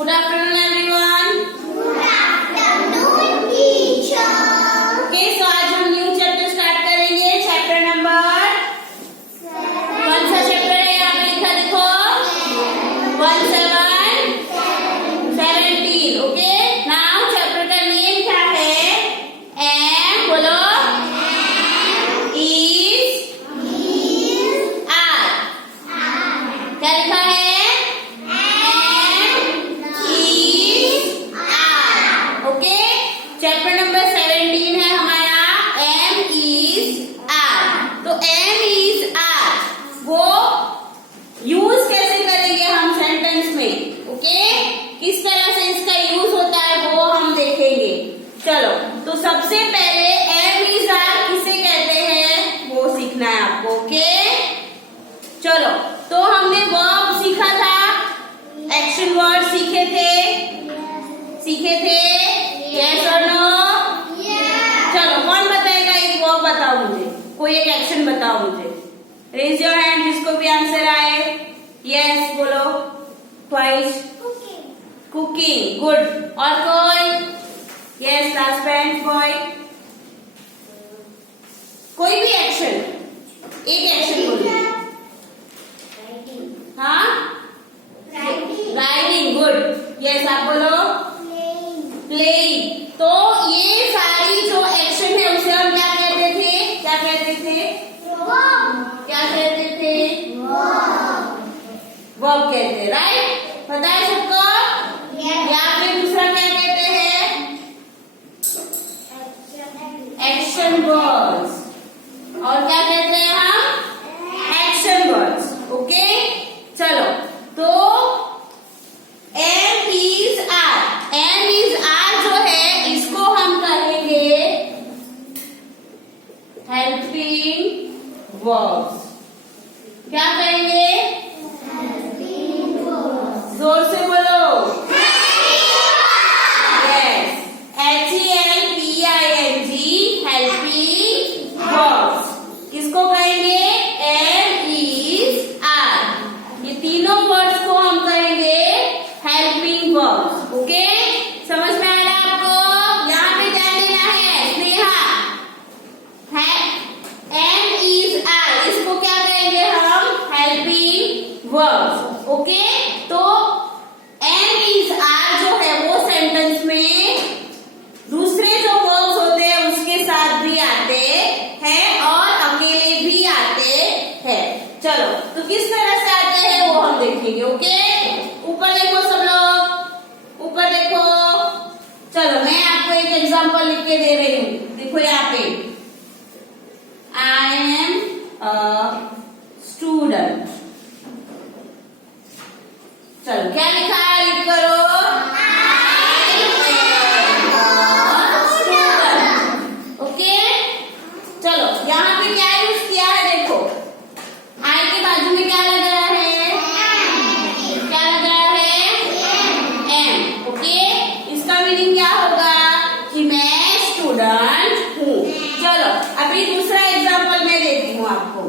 Good afternoon, everyone. Good afternoon, teacher. Okay, so आज हम new chapter start करेंगे. Chapter number कौन सा चैप्टर है? यहाँ पे लिखा देखो 17 ओके. नाउ चैप्टर का नेम क्या है? एम बोलो. Is are. क्या लिखा है? चैप्टर नंबर 17 है हमारा. Am is are. तो एम इज आर वो यूज कैसे करेंगे हम सेंटेंस में? ओके, किस तरह से इसका यूज होता है वो हम देखेंगे. चलो, तो सबसे पहले एम इज आर किसे कहते हैं वो सीखना है आपको. ओके, चलो, तो हमने वर्ब सीखा था, एक्शन वर्ड सीखे थे. यस और नो? चलो, कौन बताएगा? एक वर्ब बताओ मुझे, कोई एक एक्शन बताओ मुझे. रेज योर हैंड जिसको भी आंसर आए. यस बोलो. ट्वाइस. कुकिंग. गुड. और कोई? Yes, last bench boy. कोई भी एक्शन, एक एक्शन बोलो. हाँ, राइटिंग. गुड. यस, आप बोलो. प्लेइंग. तो ये सारी जो एक्शन है उसे हम क्या कहते थे? क्या कहते थे? वर्ब कहते हैं. राइट? पता है सबको? या फिर दूसरा क्या कहते हैं? Action words. और क्या कहते हैं हम? Action words. ओके, चलो, तो am is are. Am is are जो है इसको हम कहेंगे हेल्पिंग वर्ब्स. क्या कहेंगे? जोर से बोलो. Yes, HELPING helping verbs. किसको कहेंगे? Am is are. ये तीनों वर्ड्स को हम कहेंगे हेल्पिंग वर्ब्स. ओके, समझ में आ रहा है आपको? यहाँ पे ध्यान देना है. स्नेहा है एम इज आर, इसको क्या कहेंगे हम? Helping verbs. ओके, तो एम इज आर जो है वो सेंटेंस में दूसरे जो वर्ब्स होते हैं उसके साथ भी आते हैं और अकेले भी आते हैं. चलो, तो किस तरह से आते हैं वो हम देखेंगे. ओके, ऊपर देखो सब लोग, ऊपर देखो. चलो, मैं आपको एक एग्जांपल लिख के दे रही हूँ. देखो यहाँ पे, आई एम अ स्टूडेंट. चलो, क्या लिखा है? लिख करो. ओके, चलो, यहाँ पे क्या यूज किया है? देखो, आई के बाजू में क्या लग रहा है? क्या लग रहा है? एम. ओके, इसका मीनिंग क्या होगा? कि मैं स्टूडेंट हूँ. चलो, अभी दूसरा एग्जांपल मैं देती हूँ आपको.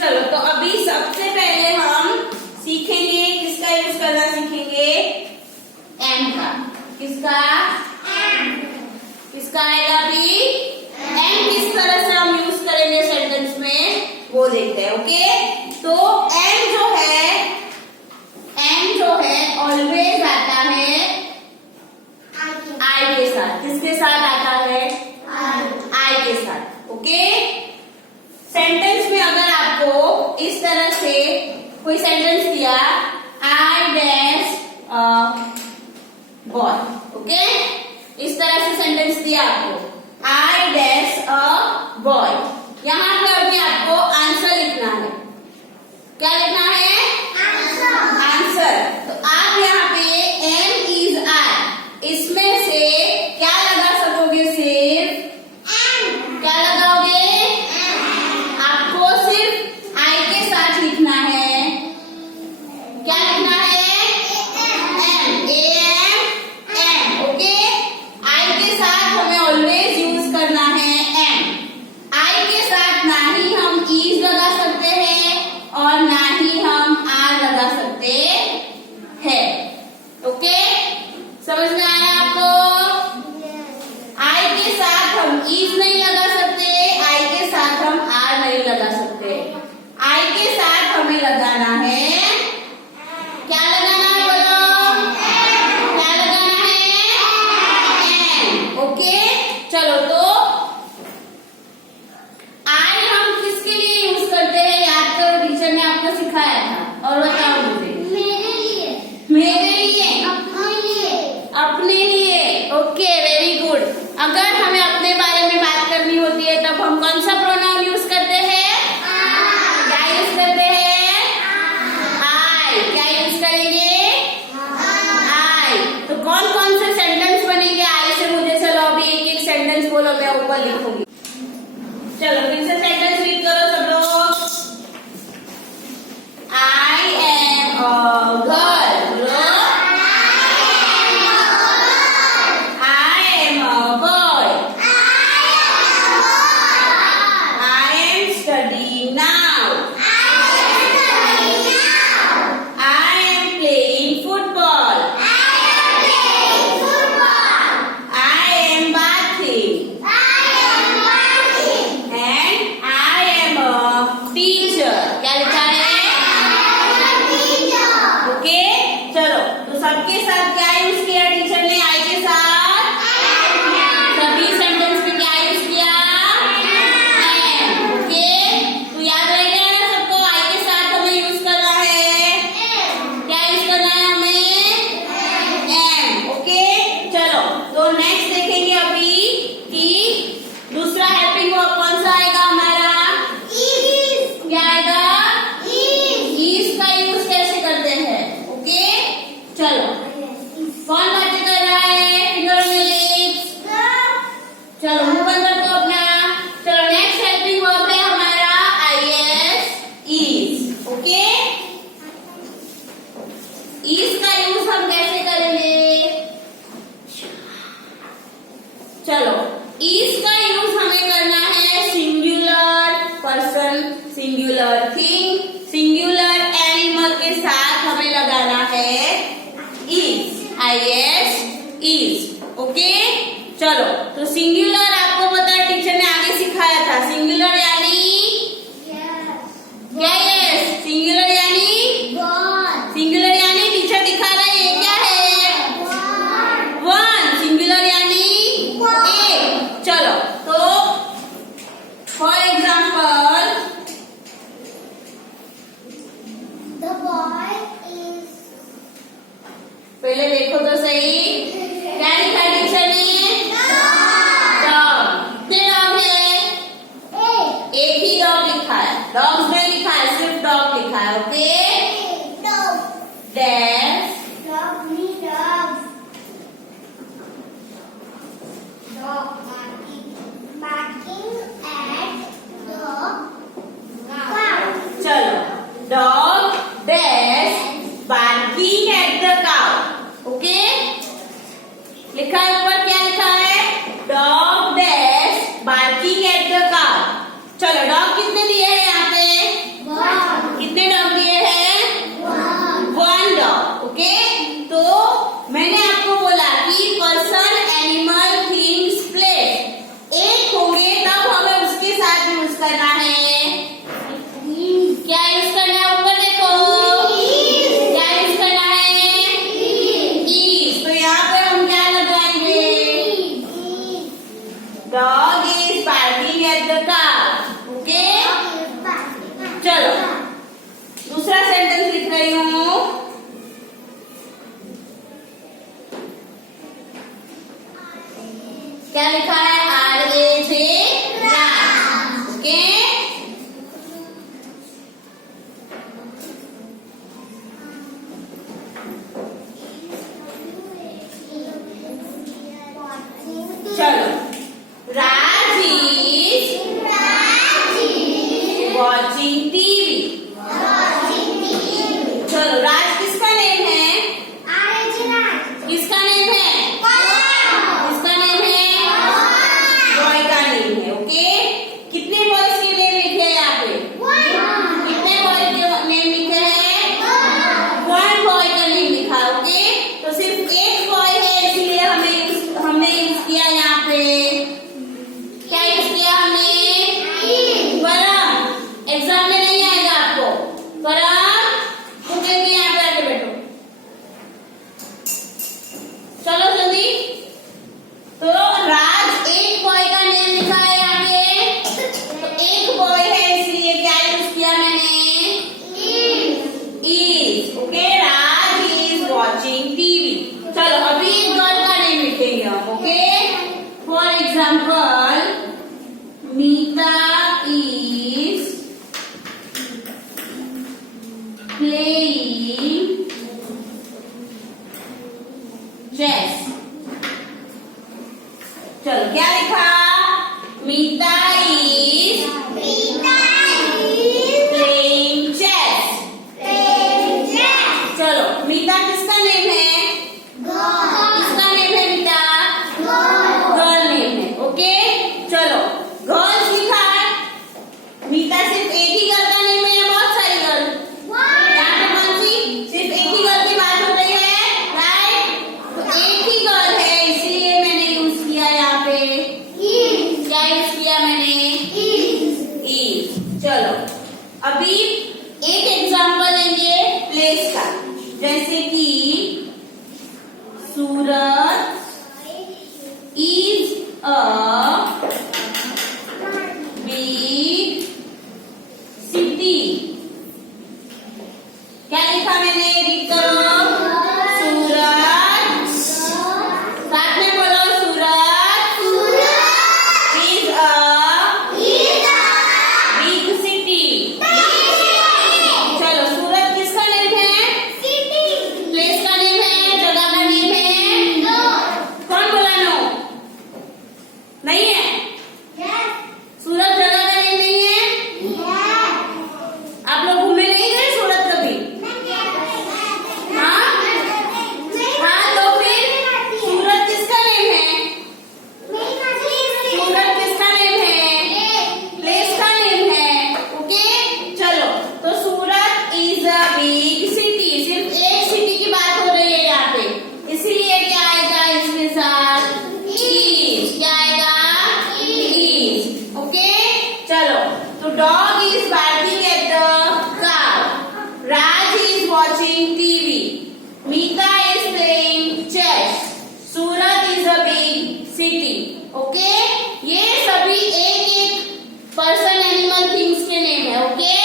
चलो तो अभी सबसे पहले हम सीखेंगे, किसका यूज करना सीखेंगे, एम का। किसका? किसका आएगा अभी? एम किस तरह से हम यूज करेंगे सेंटेंस में वो देखते हैं। ओके, तो एम जो है ऑलवेज आता है आई के साथ। किसके साथ आता है? आई के साथ। ओके, सेंटेंस में अगर आपको इस तरह से कोई सेंटेंस दिया, आई डैश बॉय, ओके, इस तरह से सेंटेंस दिया आपको, आई डैश अ बॉय, यहाँ पे अभी आपको आंसर लिखना है। क्या लिखना है? आंसर। तो आप यहाँ पे एम इज आई, इसमें से क्या लगा सकोगे? सिर्फ क्या लगाओगे? आपको सिर्फ आई के साथ लिखना है। क्या लिखना है? M, M. ओके, आई के साथ हमें ऑलवेज यूज करना है एम। आई के साथ ना ही हम इज लगा सकते हैं और ना ही हम आर लगा सकते हैं। ओके, समझ में आया आपको? आई के साथ हम इज नहीं लगा सकते, आई के साथ हम आर नहीं लगा सकते। आई के साथ हमें लगाना है, क्या लगाना है बोलो? क्या लगाना है? एम। ओके, चलो तो आई हम किसके लिए यूज करते हैं? याद करो, टीचर ने आपको सिखाया था। और बताओ मुझे। मेरे लिए, मेरे लिए, अपने लिए, अपने लिए। Okay, very good. अगर हमें अपने बारे में बात करनी होती है तब हम कौन सा प्रोनाउन यूज करते हैं? क्या यूज करते हैं? आई। क्या यूज करेंगे? आई। तो कौन कौन से सेंटेंस बनेंगे आई से? मुझे चलो अभी एक एक सेंटेंस बोलो, मैं ऊपर लिखूंगी। चलो फिर से सेंटेंस रीड करो सब लोग। I am a girl. बोलो, I am a boy. I am studying now. I am playing football. I am bathing. And I am a teacher. क्या लिखा है? ओके, चलो तो सबके साथ क्या यूज किया टीचर ने? आई के साथ। सभी सेंटेंस में क्या यूज किया? एम। ओके, तो याद रह गया ना सबको? आई के साथ हमें यूज करना है, क्या यूज करना है हमें? एम। ओके, चलो तो नेक्स्ट देखेंगे अभी कि दूसरा हेल्पिंग वर्ब कौन सा आएगा हमारा? क्या आएगा? इज का यूज कैसे करते हैं? ओके, चलो कौन बातें कर रहा है? फिंगर में लिप्स। चलो मुंह बंद कर दो अपना। चलो नेक्स्ट हेल्पिंग वर्ब है हमारा आईएस, इज। ओके, इज का यूज हम कैसे करेंगे? चलो, इज का यूज हमें करना है singular person, singular thing, singular animal के साथ हमें लगाना है इज। IS, is. ओके, चलो तो सिंगुलर आपको पता है, टीचर ने आगे सिखाया था। सिंगुलर यानी क्या? यस, सिंगुलर यानी, सिंगुलर यानी टीचर दिखा रहा है ये क्या है? वन। सिंगुलर यानी एक। चलो तो फॉर एग्जाम्पल, पहले देखो तो सही, क्या लिखा है टीचर ने? डॉग। कितने डॉग है? एक ही डॉग लिखा है, डॉग्स नहीं लिखा है, सिर्फ डॉग लिखा है। ओके, डैश चलो, dog dash barking at the cow. Okay, लिखा है ऊपर, क्या लिखा है? Dog dash barking at the cow. चलो डॉग कितने दिए हैं यहाँ पे? रही हूँ। क्या लिखा है? RAJ राज। ओके, चलो। राज इज वॉचिंग टीवी। चलो, राज किसका नेम है? किसका नेम है? किसका नेम है? बॉय का नेम है। ओके, कितने बॉयज के नेम लिखे हैं यहाँ पे? कितने बॉय के नेम लिखे हैं? 1 बॉय का नेम लिखा। ओके, तो सिर्फ एक बॉय है, इसलिए हमने यूज किया यहाँ पे। क्या यूज किया हमने? परम। एग्जाम में नहीं आएगा आपको। परम, तुम देखिए यहाँ पे आके बैठो। चलो जल्दी। तो राज एक बॉय का नेम लिखा है यहाँ पे, तो एक बॉय है, इसलिए क्या यूज किया मैंने? Is. Okay, Raj is watching TV. चलो, अभी एक गर्ल का नेम लिखेंगे हम। Okay, for example, Meeta is playing chess. चलो, क्या लिखा? Meeta is playing chess. चलो, मीता किसका नेम है? किसका नेम है मीता? गर्ल नेम है। ओके, चलो, गर्ल्स लिखा है। मीता सिर्फ एक ही गर्ल का नेम है या बहुत सारी गर्ल? यहाँ पे कौन सी? सिर्फ एक ही गर्ल की बात हो रही है, राइट? तो एक ही गर्ल है, इसलिए मैंने यूज किया यहाँ पे। क्या यूज किया मैंने? इज। चलो, अभी एक एग्जांपल लेंगे प्लेस का, जैसे कि सूरत इज अ बिग सिटी। क्या लिखा मैंने? रीड करो। सूरत, साथ में बोलो, सूरत इज अ बिग सिटी। चलो, सूरत किसका नेम है? प्लेस का नेम है? जगह का नेम है? कौन बोला नो? नहीं है? सूरत जगह का नेम नहीं है? आप लोग घूमने नहीं गए सूरत कभी? हाँ, हाँ, तो फिर सूरत किसका नेम है? सूरत किसका नेम है? प्लेस का नेम है। ओके, चलो, तो सूरत इज अ बिग सिटी। सिर्फ एक सिटी की बात हो रही है यहाँ पे, इसीलिए क्या आएगा इसके साथ? इज। क्या आएगा? इज। ओके, चलो, तो dog is barking at the cow. Raj is watching TV. Meeta is playing chess. Surat is a big city. Okay, ये सभी एक एक पर्सन, एनिमल, थिंग्स के नेम है। ओके,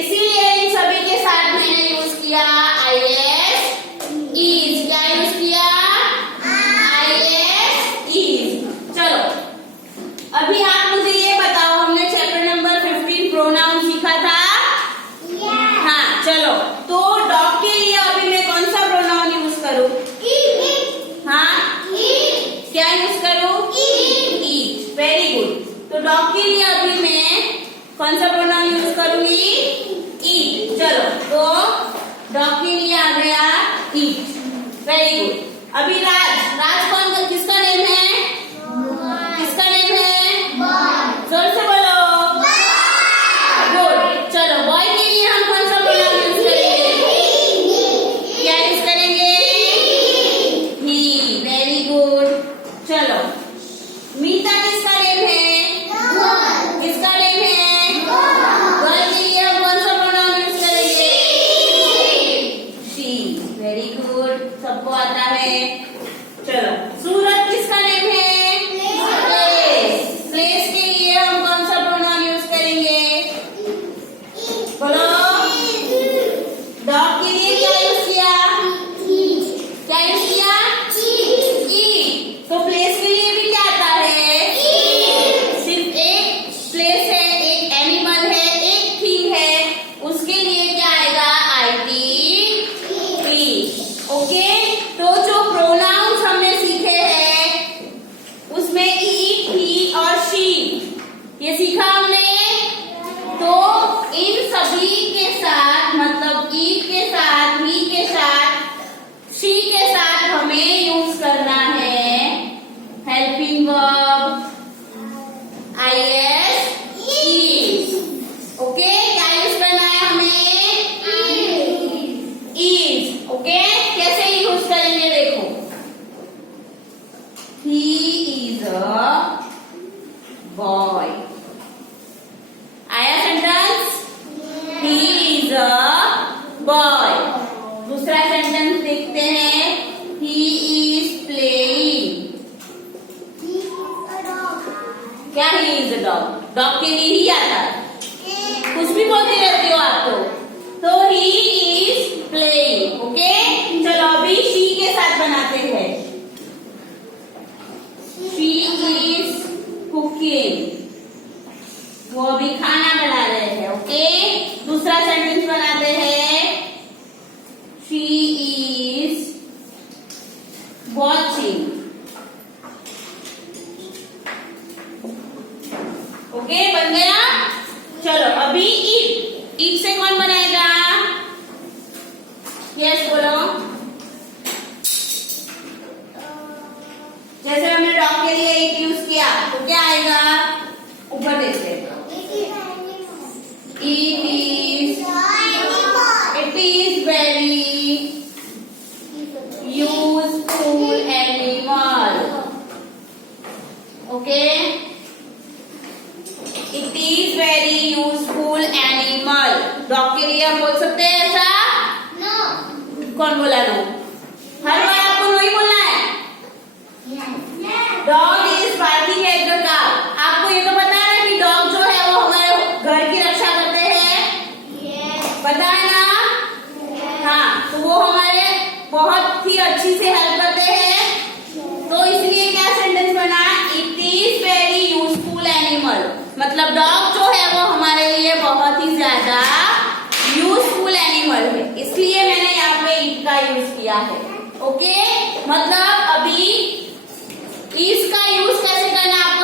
इसीलिए इन सभी के साथ मैंने यूज किया IS इज। क्या यूज किया? IS is. चलो, अभी आप मुझे ये बताओ, हमने चैप्टर नंबर 15 प्रोनाउन सीखा था। हाँ, चलो, तो डॉग के लिए अभी मैं कौन सा प्रोनाउन यूज करूँ? हाँ, क्या यूज करूँ? ईच। Very good. तो डॉग के लिए अभी मैं कौन सा प्रोनाउन यूज करूंगी? ईच। चलो, तो डॉग के लिए आ गया ईच। Very good. अभी राज कौन, किसका नेम है? किसका नेम है? जोर से बोलो। गुड। चलो, बॉय के लिए हम कौन सा प्रोनाउन यूज करेंगे? क्या यूज करेंगे? ही। Very good. चलो, मीता किसका नेम है? किसका नेम है? गर्ल के लिए हम कौन सा प्रोनाउन यूज करेंगे? शी। वेरी गुड, सबको आता है। चलो, तो ही इज प्लेइंग। ओके, चलो अभी शी के साथ बनाते हैं। शी इज कुकिंग, वो अभी खाना बना रहे हैं। ओके, दूसरा सेंटेंस बनाते हैं। She is watching. ओके, बन गया। चलो अभी इट, इट से कौन बनाएगा? यस बोलो। जैसे हमने डॉग के लिए इट यूज किया तो क्या आएगा? ऊपर देखते हैं। It is very useful animal. Okay? It is very useful animal. Dog के लिए हम बोल सकते हैं ऐसा? No. कौन बोला नो? हर बार आपको नो ही बोलना है। Yes. Dog is barking at the car. आपको ये तो पता है ना कि डॉग जो है वो हमारे घर की रक्षा करते हैं। Yes. पता है ना? हाँ, तो वो हमारे बहुत ही अच्छी से हेल्प करते हैं। तो इसलिए क्या सेंटेंस बना? It is very useful animal. मतलब डॉग जो है वो हमारे लिए बहुत ही ज्यादा यूजफुल एनिमल है, इसलिए मैंने यहाँ पे इट का यूज किया है। ओके, मतलब अभी इसका यूज कैसे करना आपको